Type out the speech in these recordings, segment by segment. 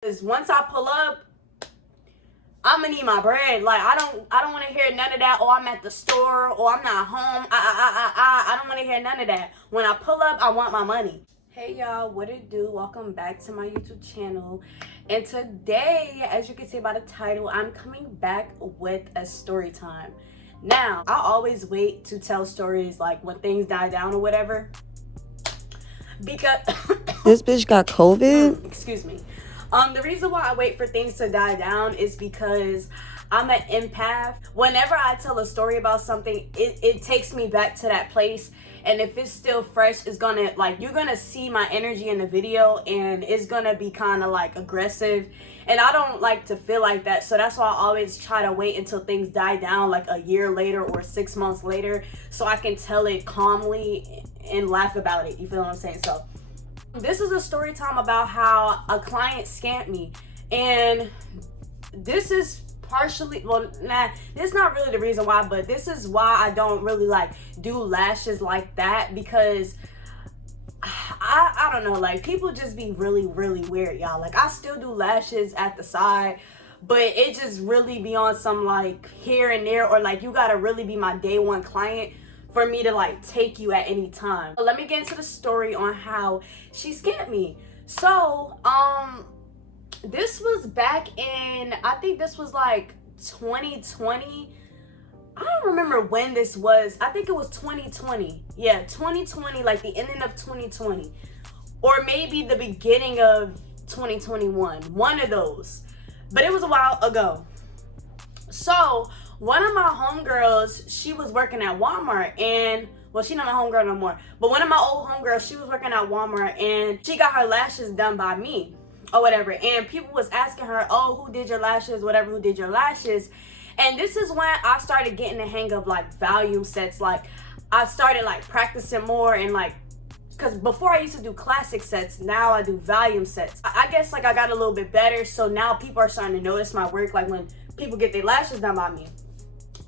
Because once I pull up, I'm gonna need my bread. Like, I don't want to hear none of that. Oh, I'm at the store. Or I'm not home. I don't want to hear none of that. When I pull up, I want my money. Hey y'all, what it do? Welcome back to my YouTube channel. And today, as you can see by the title, I'm coming back with a story time. Now, I always wait to tell stories like when things die down or whatever. Because this bitch got COVID. Excuse me. The reason why I wait for things to die down is because I'm an empath. Whenever I tell a story about something, it takes me back to that place. And if it's still fresh, it's gonna, like, you're gonna see my energy in the video and it's gonna be kind of like aggressive. And I don't like to feel like that. So that's why I always try to wait until things die down, like a year later or 6 months later, so I can tell it calmly and laugh about it. You feel what I'm saying? So this is a story time about how a client scammed me. And this is partially, well, this is not really the reason why, but this is why I don't really like do lashes like that, because I don't know, like, people just be really weird, y'all. Like, I still do lashes at the side, but it just really be on some like here and there, or like you gotta really be my day one client for me to like take you at any time. But let me get into the story on how she scammed me. So this was back in, I think this was like 2020. I don't remember when this was. I think it was 2020. Yeah, 2020, like the ending of 2020, or maybe the beginning of 2021, one of those, but it was a while ago. So one of my homegirls, she was working at Walmart, and well, she's not my homegirl no more, but one of my old homegirls, she was working at Walmart, and she got her lashes done by me or whatever. And people was asking her, oh, who did your lashes, whatever, who did your lashes. And this is when I started getting the hang of like volume sets. Like, I started like practicing more, and like, because before I used to do classic sets, now I do volume sets. I guess like I got a little bit better, so now people are starting to notice my work, like when people get their lashes done by me.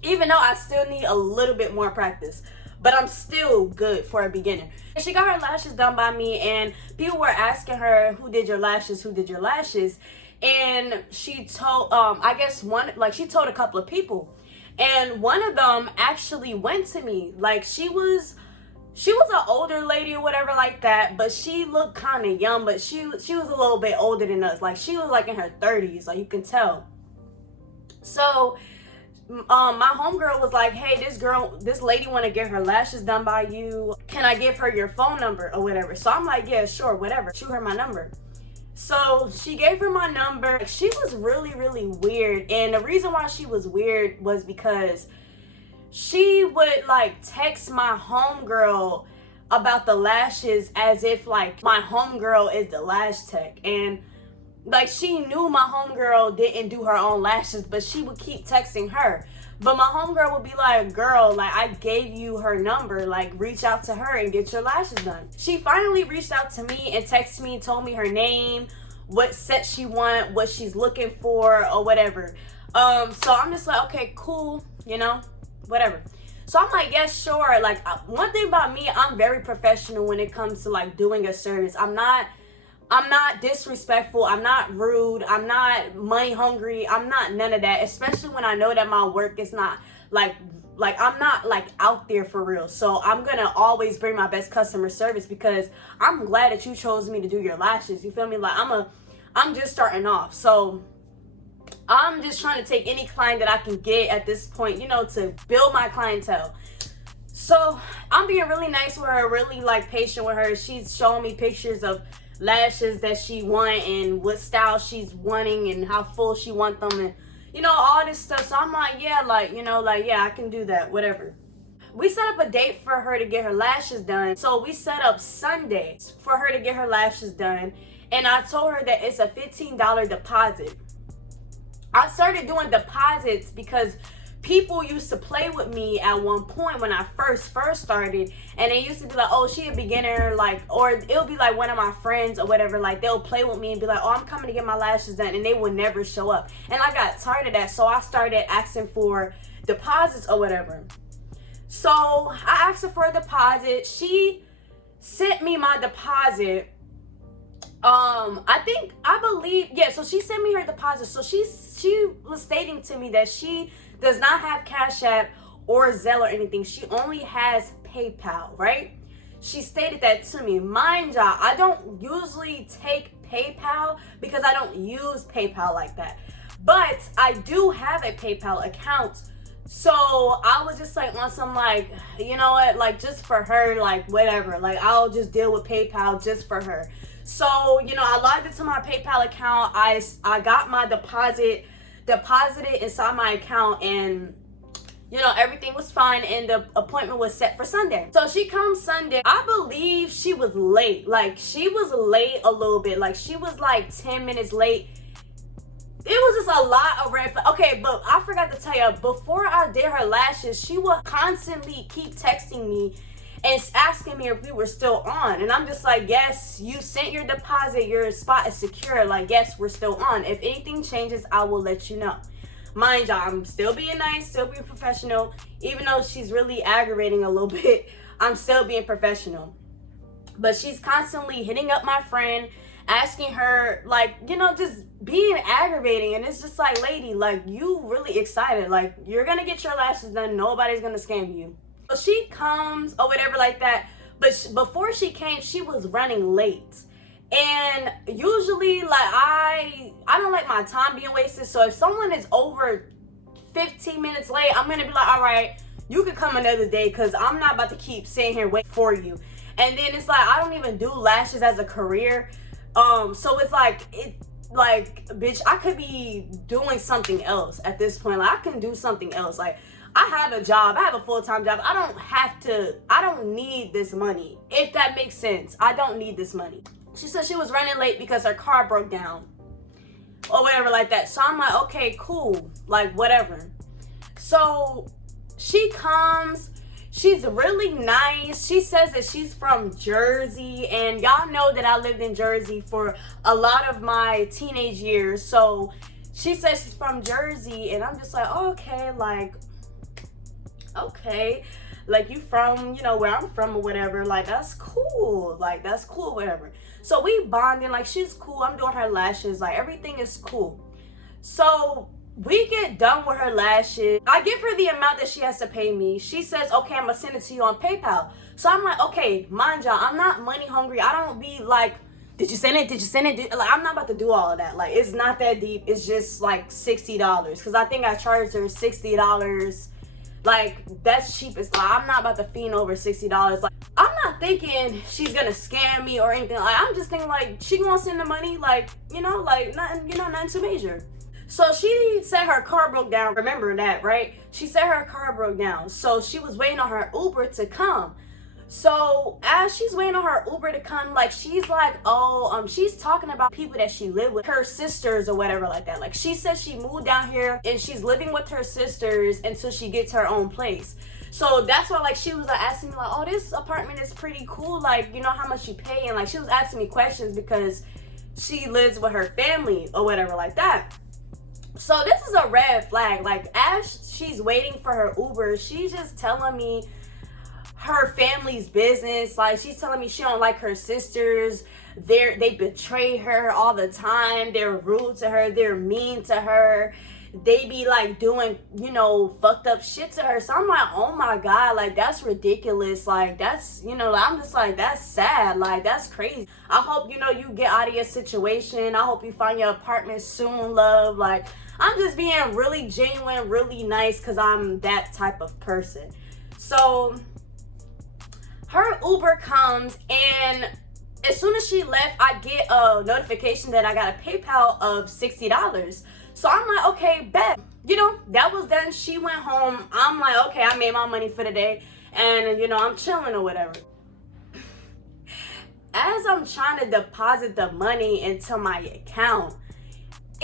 Even though I still need a little bit more practice, but I'm still good for a beginner. She got her lashes done by me, and people were asking her, who did your lashes, who did your lashes? And she told, I guess she told a couple of people, and one of them actually went to me. Like, she was an older lady or whatever like that, but she looked kind of young, but she was a little bit older than us. Like, she was like in her 30s, like you can tell. So my homegirl was like, hey, this lady want to get her lashes done by you. Can I give her your phone number or whatever? So I'm like, yeah, sure, whatever. Shoot her my number. So she gave her my number. She was really weird. And the reason why she was weird was because she would like text my homegirl about the lashes as if like my homegirl is the lash tech. And like, she knew my homegirl didn't do her own lashes, but she would keep texting her. But my homegirl would be like, girl, like, I gave you her number, like, reach out to her and get your lashes done. She finally reached out to me and texted me, told me her name, what set she want, what she's looking for, or whatever. So I'm just like, okay, cool, you know, whatever. So I'm like, yes, sure. Like, one thing about me, I'm very professional when it comes to like doing a service. I'm not disrespectful, I'm not rude, I'm not money hungry, I'm not none of that, especially when I know that my work is not like I'm not like out there for real. So I'm gonna always bring my best customer service, because I'm glad that you chose me to do your lashes. You feel me? Like, I'm just starting off, so I'm just trying to take any client that I can get at this point, you know, to build my clientele. So I'm being really nice with her, really like patient with her. She's showing me pictures of lashes that she want and what style she's wanting and how full she want them, and you know, all this stuff. So I'm like, yeah, like, you know, like, yeah, I can do that, whatever. We set up a date for her to get her lashes done. So we set up Sunday for her to get her lashes done, and I told her that it's a $15 deposit. I started doing deposits because people used to play with me at one point when I first started, and they used to be like, oh, she a beginner, like, or it'll be like one of my friends or whatever, like they'll play with me and be like, oh, I'm coming to get my lashes done, and they would never show up. And I got tired of that, so I started asking for deposits or whatever. So I asked her for a deposit. She sent me my deposit I believe, yeah, so she sent me her deposit. So she was stating to me that she does not have Cash App or Zelle or anything. She only has PayPal, right? She stated that to me. Mind y'all, I don't usually take PayPal because I don't use PayPal like that. But I do have a PayPal account. So I was just like on some like, you know what, like just for her, like whatever. Like I'll just deal with PayPal just for her. So, you know, I logged into my PayPal account. I got my deposit deposited inside my account, and you know, everything was fine, and the appointment was set for Sunday. So she comes Sunday. I believe she was late. Like, she was late a little bit. Like, she was like 10 minutes late. It was just a lot of red flags. Okay, but I forgot to tell you, before I did her lashes, she would constantly keep texting me and asking me if we were still on. And I'm just like, yes, you sent your deposit. Your spot is secure. Like, yes, we're still on. If anything changes, I will let you know. Mind y'all, I'm still being nice, still being professional. Even though she's really aggravating a little bit, I'm still being professional. But she's constantly hitting up my friend, asking her, like, you know, just being aggravating. And it's just like, lady, like, you really excited. Like, you're going to get your lashes done. Nobody's going to scam you. So she comes or whatever like that. But before she came, she was running late. And usually, like, I don't like my time being wasted. So if someone is over 15 minutes late, I'm gonna be like, all right, you can come another day, because I'm not about to keep sitting here waiting for you. And then it's like, I don't even do lashes as a career. So it's like, bitch, I could be doing something else at this point. Like, I can do something else. Like, I have a job. I have a full-time job. I don't need this money. If that makes sense. I don't need this money. She said she was running late because her car broke down or whatever like that. So I'm like, okay, cool, like whatever. So she comes, she's really nice. She says that she's from Jersey, and y'all know that I lived in Jersey for a lot of my teenage years. So she says she's from Jersey, and I'm just like, oh, okay, like you from, you know, where I'm from or whatever. Like, that's cool, whatever. So we bonding, like, she's cool. I'm doing her lashes, like, everything is cool. So we get done with her lashes. I give her the amount that she has to pay me. She says, okay, I'm gonna send it to you on PayPal. So I'm like, okay, mind y'all, I'm not money hungry. I don't be like, did you send it? Like, I'm not about to do all of that. Like, it's not that deep. It's just like $60, because I think I charged her $60. Like, that's cheap as, like, I'm not about to fiend over $60. Like, I'm not thinking she's gonna scam me or anything. Like, I'm just thinking, like, she gonna send the money, like, you know, like, nothing, you know, nothing too major. So she said her car broke down. Remember that, right? She said her car broke down. So she was waiting on her Uber to come. So as she's waiting on her Uber to come, like, she's like, oh, she's talking about people that she lived with, her sisters or whatever like that. Like, she says she moved down here and she's living with her sisters until she gets her own place. So that's why, like, she was like asking me, like, oh, this apartment is pretty cool. Like, you know how much you pay? And like, she was asking me questions because she lives with her family or whatever like that. So this is a red flag. Like, as she's waiting for her Uber, she's just telling me her family's business. Like, she's telling me she don't like her sisters. They betray her all the time. They're rude to her. They're mean to her. They be like doing, you know, fucked up shit to her. So I'm like, oh my God, like, that's ridiculous. Like, that's, you know, I'm just like, that's sad. Like, that's crazy. I hope, you know, you get out of your situation. I hope you find your apartment soon, love. Like, I'm just being really genuine, really nice, because I'm that type of person. So her Uber comes, and as soon as she left, I get a notification that I got a PayPal of $60. So I'm like, okay, bet. You know, that was done. She went home. I'm like, okay, I made my money for the day, and, you know, I'm chilling or whatever. As I'm trying to deposit the money into my account,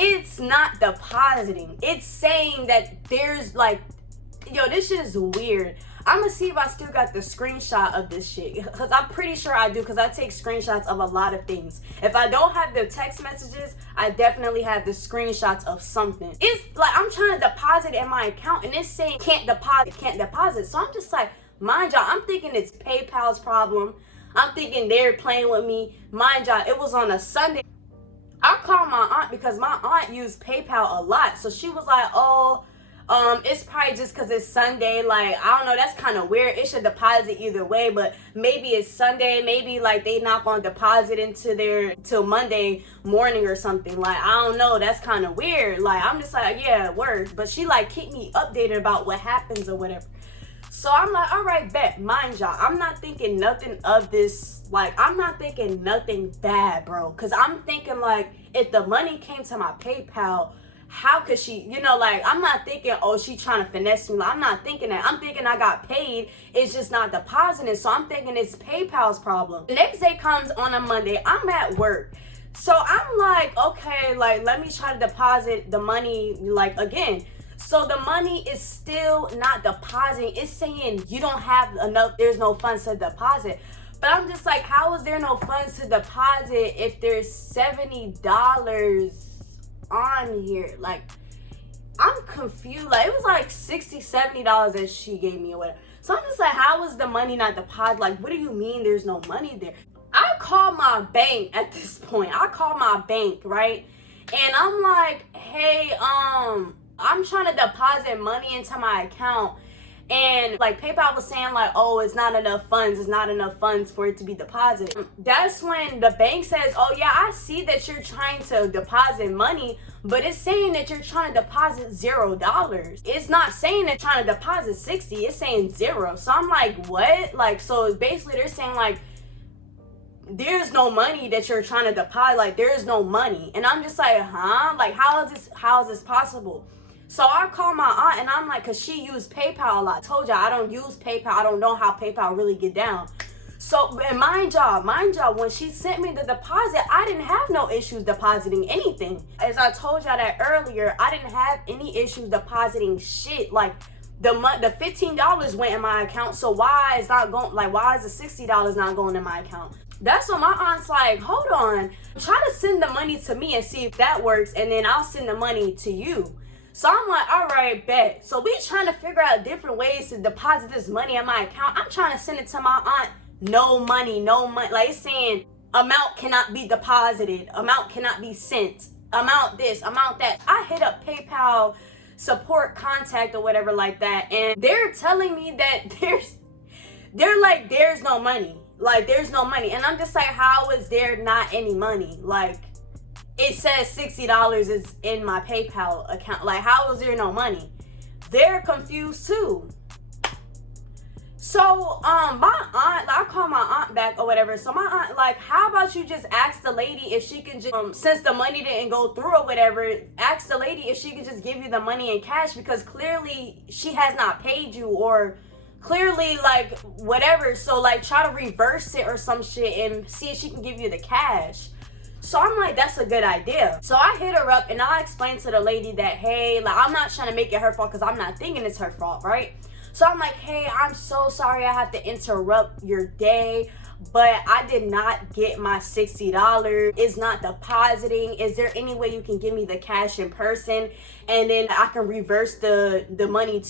it's not depositing. It's saying that there's, like, yo, this shit is weird. I'm gonna see if I still got the screenshot of this shit, because I'm pretty sure I do, because I take screenshots of a lot of things. If I don't have the text messages, I definitely have the screenshots of something. It's like, I'm trying to deposit in my account, and it's saying can't deposit. So I'm just like, mind y'all, I'm thinking it's PayPal's problem. I'm thinking they're playing with me. Mind y'all, it was on a Sunday. I called my aunt because my aunt used PayPal a lot. So she was like, oh, it's probably just because it's Sunday. Like, I don't know, that's kind of weird. It should deposit either way, but maybe it's Sunday. Maybe like they not gonna deposit into their till Monday morning or something. Like, I don't know, that's kind of weird. Like, I'm just like, yeah, word. But she like keep me updated about what happens or whatever. So I'm like, all right, bet. Mind y'all, I'm not thinking nothing of this. Like, I'm not thinking nothing bad, bro. Because I'm thinking, like, if the money came to my PayPal, how could she, you know, like, I'm not thinking, oh, she trying to finesse me. Like, I'm not thinking that. I'm thinking I got paid. It's just not depositing. So I'm thinking it's PayPal's problem. The next day comes on a Monday. I'm at work. So I'm like, okay, like, let me try to deposit the money, like, again. So the money is still not depositing. It's saying you don't have enough, there's no funds to deposit. But I'm just like, how is there no funds to deposit if there's $70 on here? Like, I'm confused. Like, it was like $60, $70 that she gave me or whatever. So I'm just like, how is the money not deposited? Like, what do you mean there's no money there? I call my bank at this point. I call my bank, right? And I'm like, hey, I'm trying to deposit money into my account, and like PayPal was saying like, oh, it's not enough funds, it's not enough funds for it to be deposited. That's when the bank says, oh yeah, I see that you're trying to deposit money, but it's saying that you're trying to deposit $0. It's not saying that you're trying to deposit 60, it's saying 0. So I'm like, what? Like, so basically they're saying like, there's no money that you're trying to deposit, like there is no money. And I'm just like, huh? Like, how is this possible? So I call my aunt and I'm like, cause she used PayPal a lot. I told y'all I don't use PayPal. I don't know how PayPal really get down. So, and mind y'all, when she sent me the deposit, I didn't have no issues depositing anything. As I told y'all that earlier, I didn't have any issues depositing shit. Like, the $15 went in my account. So why is the $60 not going in my account? That's when my aunt's like, hold on, try to send the money to me and see if that works, and then I'll send the money to you. So I'm like, all right, bet. So we trying to figure out different ways to deposit this money in my account. I'm trying to send it to my aunt. No money. Like, it's saying amount cannot be deposited. Amount cannot be sent. Amount this, amount that. I hit up PayPal support contact or whatever like that. And they're telling me that there's no money. Like, there's no money. And I'm just like, how is there not any money? Like, it says $60 is in my PayPal account. Like, how is there no money? They're confused too. So, my aunt, like, I call my aunt back or whatever. So my aunt, like, how about you just ask the lady if she can just, since the money didn't go through or whatever, ask the lady if she can just give you the money in cash, because clearly she has not paid you, or clearly, like, whatever. So, like, try to reverse it or some shit and see if she can give you the cash. So I'm like, that's a good idea. So I hit her up and I explained to the lady that, hey, like, I'm not trying to make it her fault because I'm not thinking it's her fault, right? So I'm like, hey, I'm so sorry I have to interrupt your day, but I did not get my $60. It's not depositing. Is there any way you can give me the cash in person, and then I can reverse the money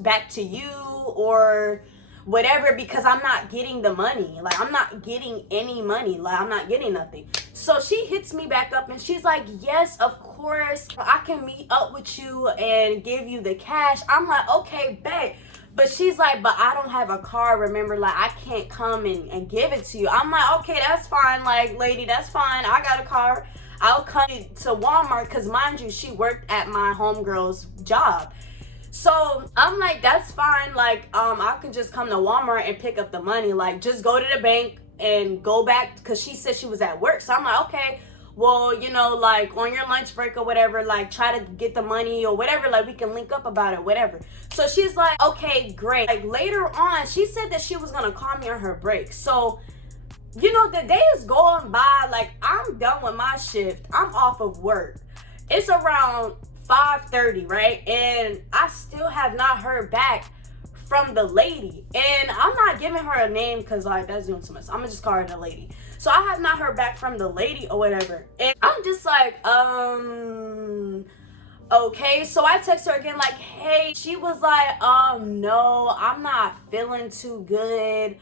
back to you or whatever, because I'm not getting the money. Like, I'm not getting any money. Like, I'm not getting nothing. So she hits me back up and she's like, yes, of course, I can meet up with you and give you the cash. I'm like, okay, bet. But she's like, but I don't have a car, remember, like, I can't come and give it to you. I'm like, okay, that's fine, like, lady, that's fine. I got a car. I'll come to Walmart, because mind you, she worked at my homegirl's job. So I'm like, that's fine. Like, I could just come to Walmart and pick up the money. Like, just go to the bank and go back, because she said she was at work. So I'm like, okay, well, you know, like, on your lunch break or whatever, like, try to get the money or whatever, like, we can link up about it, whatever. So she's like, okay, great. Like, later on, she said that she was gonna call me on her break. So, you know, the day is going by, like, I'm done with my shift, I'm off of work. It's around 5:30, right? And I still have not heard back from the lady. And I'm not giving her a name because, like, that's doing too much. I'm gonna just call her the lady. So I have not heard back from the lady or whatever. And I'm just like, okay. So I text her again, like, hey. She was like, no, I'm not feeling too good.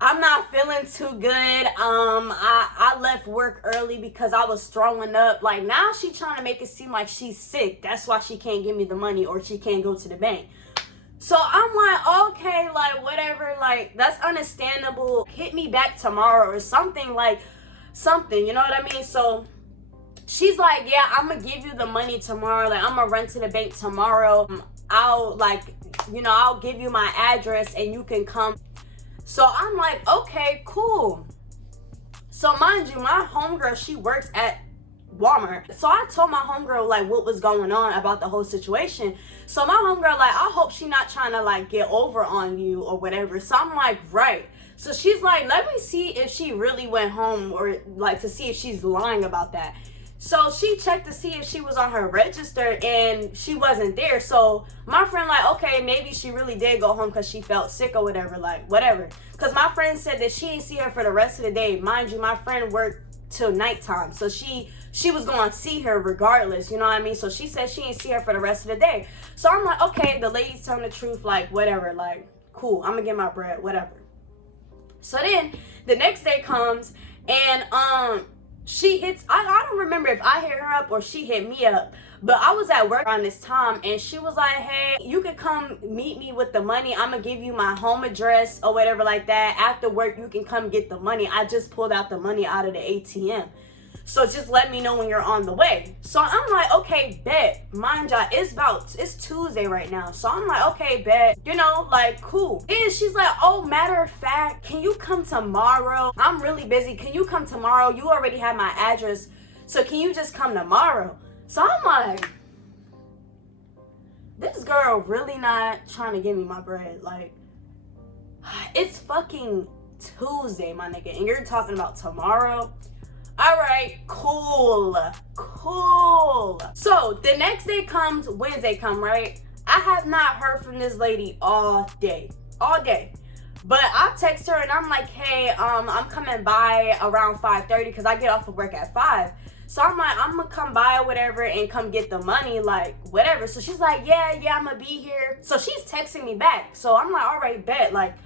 I'm not feeling too good. I left work early because I was throwing up. Like, now she trying to make it seem like she's sick. That's why she can't give me the money or she can't go to the bank. So I'm like, okay, like, whatever, like, that's understandable. Hit me back tomorrow or something, like, something, you know what I mean? So she's like, yeah, I'm gonna give you the money tomorrow. Like, I'm gonna run to the bank tomorrow. I'll, like, you know, I'll give you my address and you can come. So I'm like, okay, cool. So mind you, my homegirl, she works at Walmart. So I told my homegirl like what was going on about the whole situation. So my homegirl like, I hope she not trying to like get over on you or whatever. So I'm like, right. So she's like, let me see if she really went home or like to see if she's lying about that. So she checked to see if she was on her register and she wasn't there. So my friend like, okay, maybe she really did go home because she felt sick or whatever, like whatever. Because my friend said that she didn't see her for the rest of the day. Mind you, my friend worked till nighttime. So she was going to see her regardless, you know what I mean? So she said she didn't see her for the rest of the day. So I'm like, okay, the lady's telling the truth, like whatever, like cool, I'm going to get my bread, whatever. So then the next day comes and she hits, I don't remember if I hit her up or she hit me up, but I was at work around this time and she was like, hey, you can come meet me with the money. I'm gonna give you my home address or whatever like that. After work, you can come get the money. I just pulled out the money out of the ATM. So just let me know when you're on the way. So I'm like, okay, bet. Mind y'all, it's Tuesday right now. So I'm like, okay, bet. You know, like, cool. And she's like, oh, matter of fact, can you come tomorrow? I'm really busy. Can you come tomorrow? You already have my address. So can you just come tomorrow? So I'm like, this girl really not trying to give me my bread. Like, it's fucking Tuesday, my nigga. And you're talking about tomorrow? All right, cool. So the next day comes, Wednesday come, right? I have not heard from this lady all day. But I text her and I'm like, hey, I'm coming by around 5:30 because I get off of work at 5. So I'm like, I'm gonna come by or whatever and come get the money, like whatever. So she's like, yeah, I'm gonna be here. So she's texting me back. So I'm like, all right, bet. Like,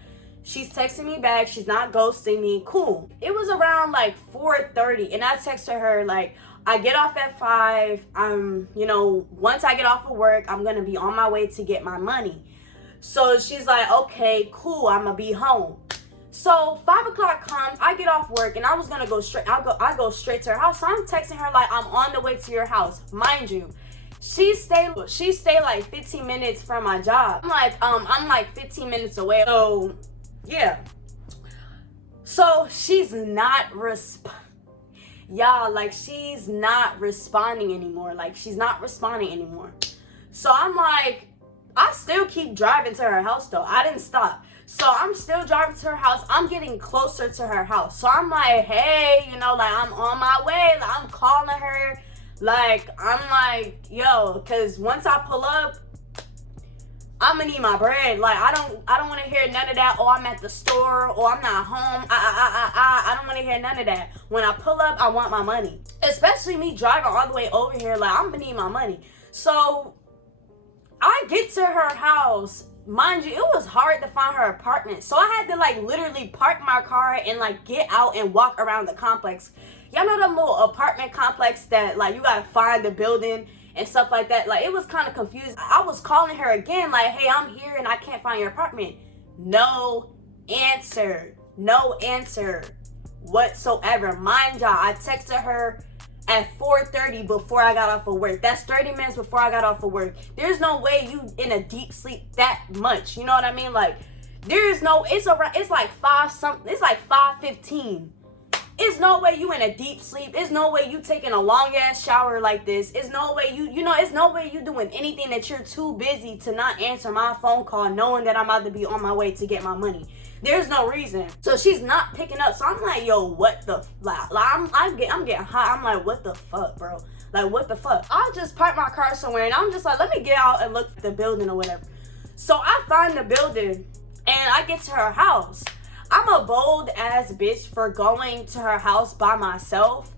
she's texting me back. She's not ghosting me. Cool. It was around like 4:30 and I texted her like, I get off at 5. You know, once I get off of work, I'm going to be on my way to get my money. So she's like, okay, cool. I'm going to be home. So 5 o'clock comes, I get off work and I was going to go straight. I go straight to her house. So I'm texting her like, I'm on the way to your house. Mind you, she stayed like 15 minutes from my job. I'm like 15 minutes away. So yeah. So she's not y'all, like she's not responding anymore. So I'm like, I still keep driving to her house though. I didn't stop. So I'm still driving to her house. I'm getting closer to her house. So I'm like, hey, you know, like I'm on my way. Like I'm calling her. Like, I'm like, yo, cause once I pull up, I'm gonna need my bread. Like, I don't want to hear none of that. Oh, I'm at the store. Or I'm not home. I don't want to hear none of that. When I pull up, I want my money. Especially me driving all the way over here. Like, I'm gonna need my money. So I get to her house. Mind you, it was hard to find her apartment. So I had to like literally park my car and like get out and walk around the complex. Y'all know the little apartment complex that like you gotta find the building and stuff like that. Like, it was kind of confusing. I was calling her again like, hey, I'm here and I can't find your apartment. No answer whatsoever. Mind y'all, I texted her at 4:30 before I got off of work. That's 30 minutes before I got off of work. There's no way you in a deep sleep that much. You know what I mean? Like, there is no, it's like 5:15. It's no way you in a deep sleep. It's no way you taking a long ass shower like this. It's no way it's no way you doing anything that you're too busy to not answer my phone call knowing that I'm about to be on my way to get my money. There's no reason. So she's not picking up. So I'm like, yo, what the, like I'm getting hot. I'm like, what the fuck, bro? Like, what the fuck? I just parked my car somewhere and I'm just like, let me get out and look at the building or whatever. So I find the building and I get to her house. I'm a bold ass bitch for going to her house by myself.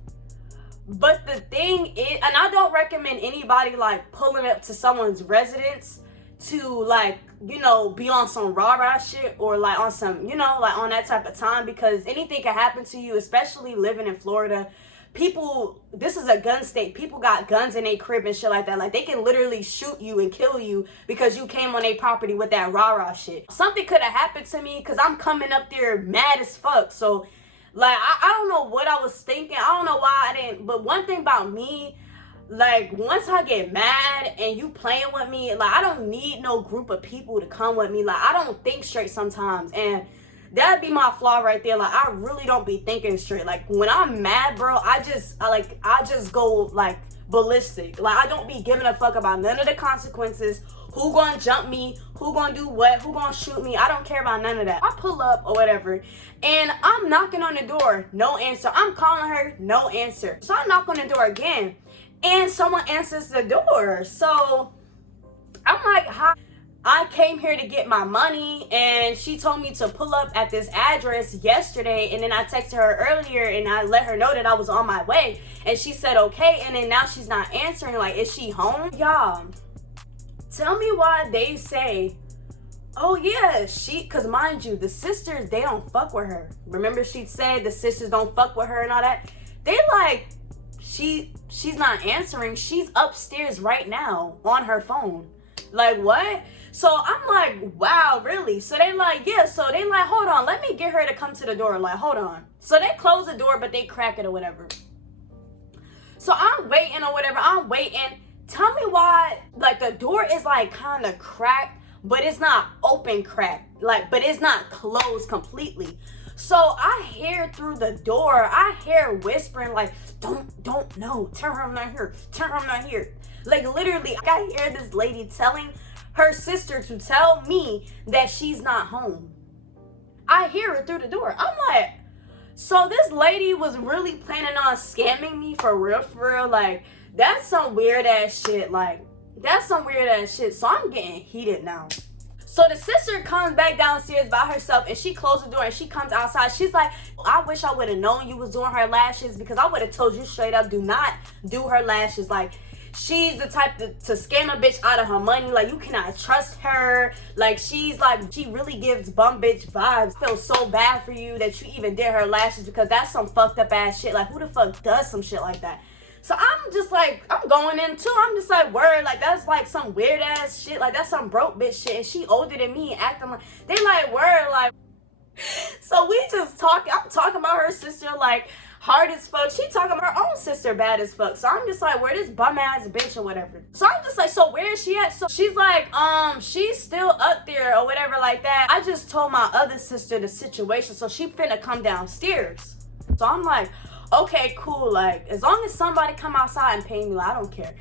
But the thing is, and I don't recommend anybody like pulling up to someone's residence to like, you know, be on some rah-rah shit or like on some, you know, like on that type of time, because anything can happen to you, especially living in Florida. People, this is a gun state. People got guns in their crib and shit like that. Like, they can literally shoot you and kill you because you came on their property with that rah-rah shit. Something could have happened to me because I'm coming up there mad as fuck. So, like, I don't know what I was thinking. I don't know why I didn't. But one thing about me, like, once I get mad and you playing with me, like, I don't need no group of people to come with me. Like, I don't think straight sometimes. And that'd be my flaw right there. Like, I really don't be thinking straight. Like, when I'm mad, bro, I just go like ballistic. Like, I don't be giving a fuck about none of the consequences. Who gonna jump me? Who gonna do what? Who gonna shoot me? I don't care about none of that. I pull up or whatever, and I'm knocking on the door, no answer. I'm calling her, no answer. So I knock on the door again, and someone answers the door. So I'm like, hi. I came here to get my money, and she told me to pull up at this address yesterday, and then I texted her earlier and I let her know that I was on my way, and she said okay, and then now she's not answering. Like, is she home? Y'all, tell me why they say, oh yeah, because mind you, the sisters, they don't fuck with her. Remember she said the sisters don't fuck with her and all that? They like, she's not answering. She's upstairs right now on her phone. Like, what? So I'm like, wow, really? So they like, yeah. So they like, hold on, let me get her to come to the door. Like, hold on. So they close the door, but they crack it or whatever. So I'm waiting or whatever. I'm waiting. Tell me why, like, the door is like kind of cracked, but it's not open cracked. Like, but it's not closed completely. So I hear through the door, I hear whispering like, don't, no, tell her I'm not here. Tell her I'm not here. Like, literally, I hear this lady telling her sister to tell me that she's not home. I hear it through the door. I'm like, so this lady was really planning on scamming me for real? Like, that's some weird ass shit. Like, that's some weird ass shit. So I'm getting heated now. So the sister comes back downstairs by herself, and she closes the door and she comes outside. She's like, I wish I would have known you was doing her lashes, because I would have told you straight up, do not do her lashes. Like, she's the type to scam a bitch out of her money. Like, you cannot trust her. Like, she's like, she really gives bum bitch vibes. I feel so bad for you that you even did her lashes, because that's some fucked up ass shit. Like, who the fuck does some shit like that? So I'm just like, I'm going in too. I'm just like, word, like, that's like some weird ass shit. Like, that's some broke bitch shit. And she older than me, acting like, they like, word, like. So we just talking. I'm talking about her sister like hard as fuck. She talking about her own sister bad as fuck. So I'm just like, where this bum ass bitch or whatever. So I'm just like, so where is she at? So she's like, she's still up there or whatever like that. I just told my other sister the situation, so she finna come downstairs. So I'm like, okay, cool. Like, as long as somebody come outside and pay me, like, I don't care.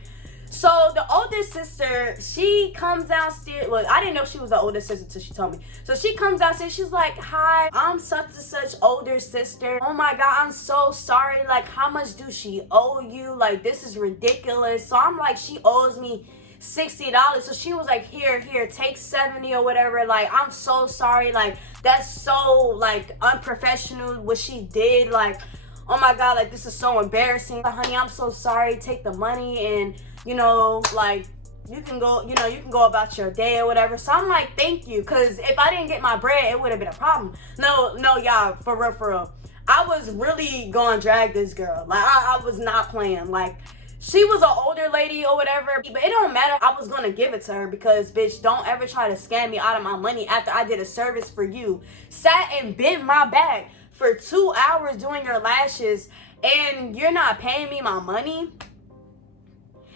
So the oldest sister, she comes downstairs. Well, I didn't know she was the oldest sister until she told me. So she comes downstairs. She's like, hi, I'm such and such older sister. Oh my God, I'm so sorry. Like, how much do she owe you? Like, this is ridiculous. So I'm like, she owes me $60. So she was like, here, take 70 or whatever. Like, I'm so sorry. Like, that's so, like, unprofessional what she did. Like, oh my God, like, this is so embarrassing. Like, honey, I'm so sorry. Take the money and, you know, like, you can go, you know, you can go about your day or whatever. So I'm like, thank you. Because if I didn't get my bread, it would have been a problem. No, y'all, for real. I was really going to drag this girl. Like, I was not playing. Like, she was an older lady or whatever. But it don't matter. I was going to give it to her because, bitch, don't ever try to scam me out of my money after I did a service for you. Sat and bent my back for 2 hours doing your lashes, and you're not paying me my money.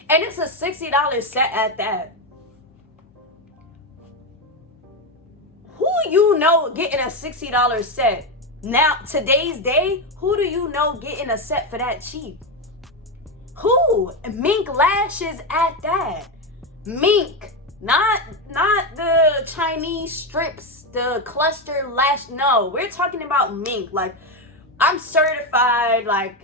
And it's a $60 set at that. Who you know getting a $60 set? Now, today's day, who do you know getting a set for that cheap? Who? Mink lashes at that. Mink. Not the Chinese strips, the cluster lash. No, we're talking about mink. Like, I'm certified, like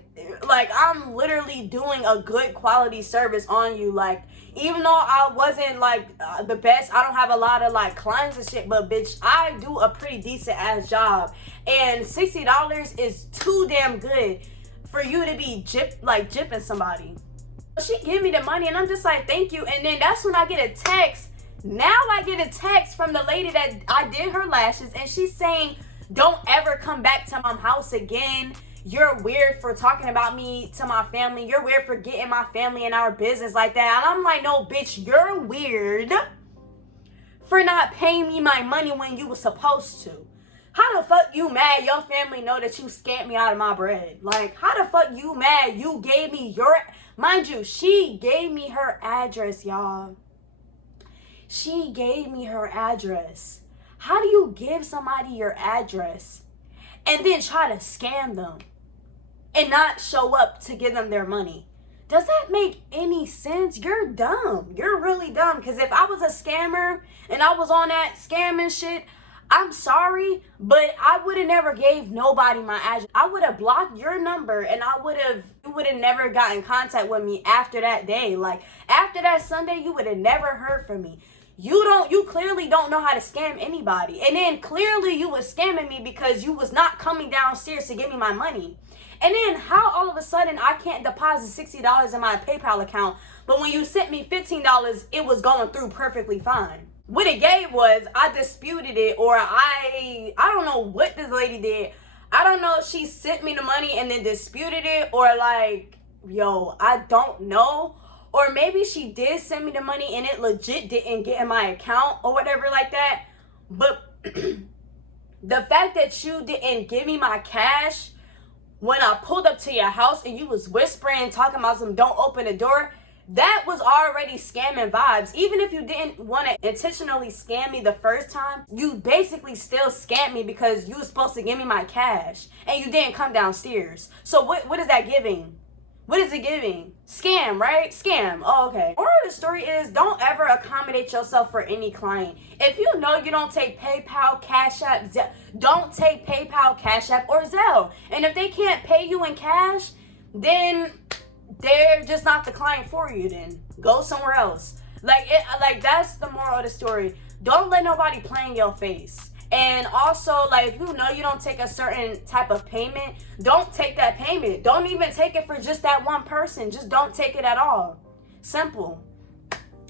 I'm literally doing a good quality service on you. Like, even though I wasn't like the best, I don't have a lot of like clients and shit, but bitch, I do a pretty decent ass job. And $60 is too damn good for you to be gypping somebody. She give me the money and I'm just like, thank you. And then that's when I get a text Now I get a text from the lady that I did her lashes, and she's saying, don't ever come back to my house again. You're weird for talking about me to my family. You're weird for getting my family in our business like that. And I'm like, no, bitch, you're weird for not paying me my money when you were supposed to. How the fuck you mad your family know that you scammed me out of my bread? Like, how the fuck you mad you gave me your... Mind you, she gave me her address, y'all. She gave me her address. How do you give somebody your address and then try to scam them and not show up to give them their money? Does that make any sense? You're dumb. You're really dumb. Because if I was a scammer and I was on that scamming shit, I'm sorry, but I would have never gave nobody my address. I would have blocked your number, and you would have never got in contact with me after that day. Like, after that Sunday, you would have never heard from me. You clearly don't know how to scam anybody. And then clearly you was scamming me because you was not coming downstairs to give me my money. And then how all of a sudden I can't deposit $60 in my PayPal account, but when you sent me $15, it was going through perfectly fine. What it gave was I disputed it, or I don't know what this lady did. I don't know if she sent me the money and then disputed it, or like, yo, I don't know. Or maybe she did send me the money and it legit didn't get in my account or whatever like that. But the fact that you didn't give me my cash when I pulled up to your house and you was whispering, talking about some don't open the door, that was already scamming vibes. Even if you didn't want to intentionally scam me the first time, you basically still scammed me because you was supposed to give me my cash and you didn't come downstairs. So what is that giving? What is it giving? Scam, right? Scam. Oh, okay. Moral of the story is, don't ever accommodate yourself for any client. If you know you don't take PayPal, Cash App, don't take PayPal, Cash App, or Zelle. And if they can't pay you in cash, then they're just not the client for you. Then go somewhere else. Like that's the moral of the story. Don't let nobody play in your face. And also, like, if you know you don't take a certain type of payment, don't take that payment. Don't even take it for just that one person. Just don't take it at all. Simple.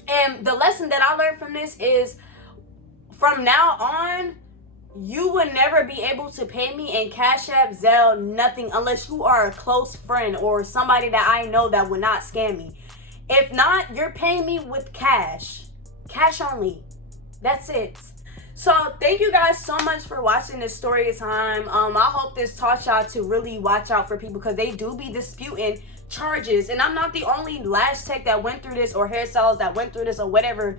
And the lesson that I learned from this is, from now on, you would never be able to pay me in Cash App, Zelle, nothing, unless you are a close friend or somebody that I know that would not scam me. If not, you're paying me with cash. Cash only. That's it. So thank you guys so much for watching this story time. I hope this taught y'all to really watch out for people, because they do be disputing charges. And I'm not the only lash tech that went through this, or hairstyles that went through this, or whatever.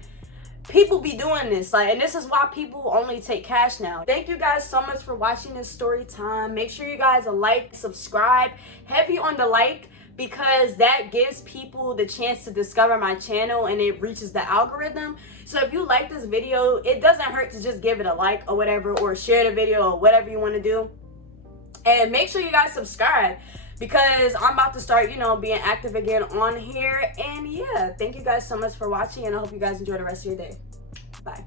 People be doing this, like, and this is why people only take cash now. Thank you guys so much for watching this story time. Make sure you guys like, subscribe, heavy on the like, because that gives people the chance to discover my channel and it reaches the algorithm. So if you like this video, it doesn't hurt to just give it a like or whatever, or share the video, or whatever you want to do. And make sure you guys subscribe, because I'm about to start, being active again on here. And yeah, thank you guys so much for watching, and I hope you guys enjoy the rest of your day. Bye.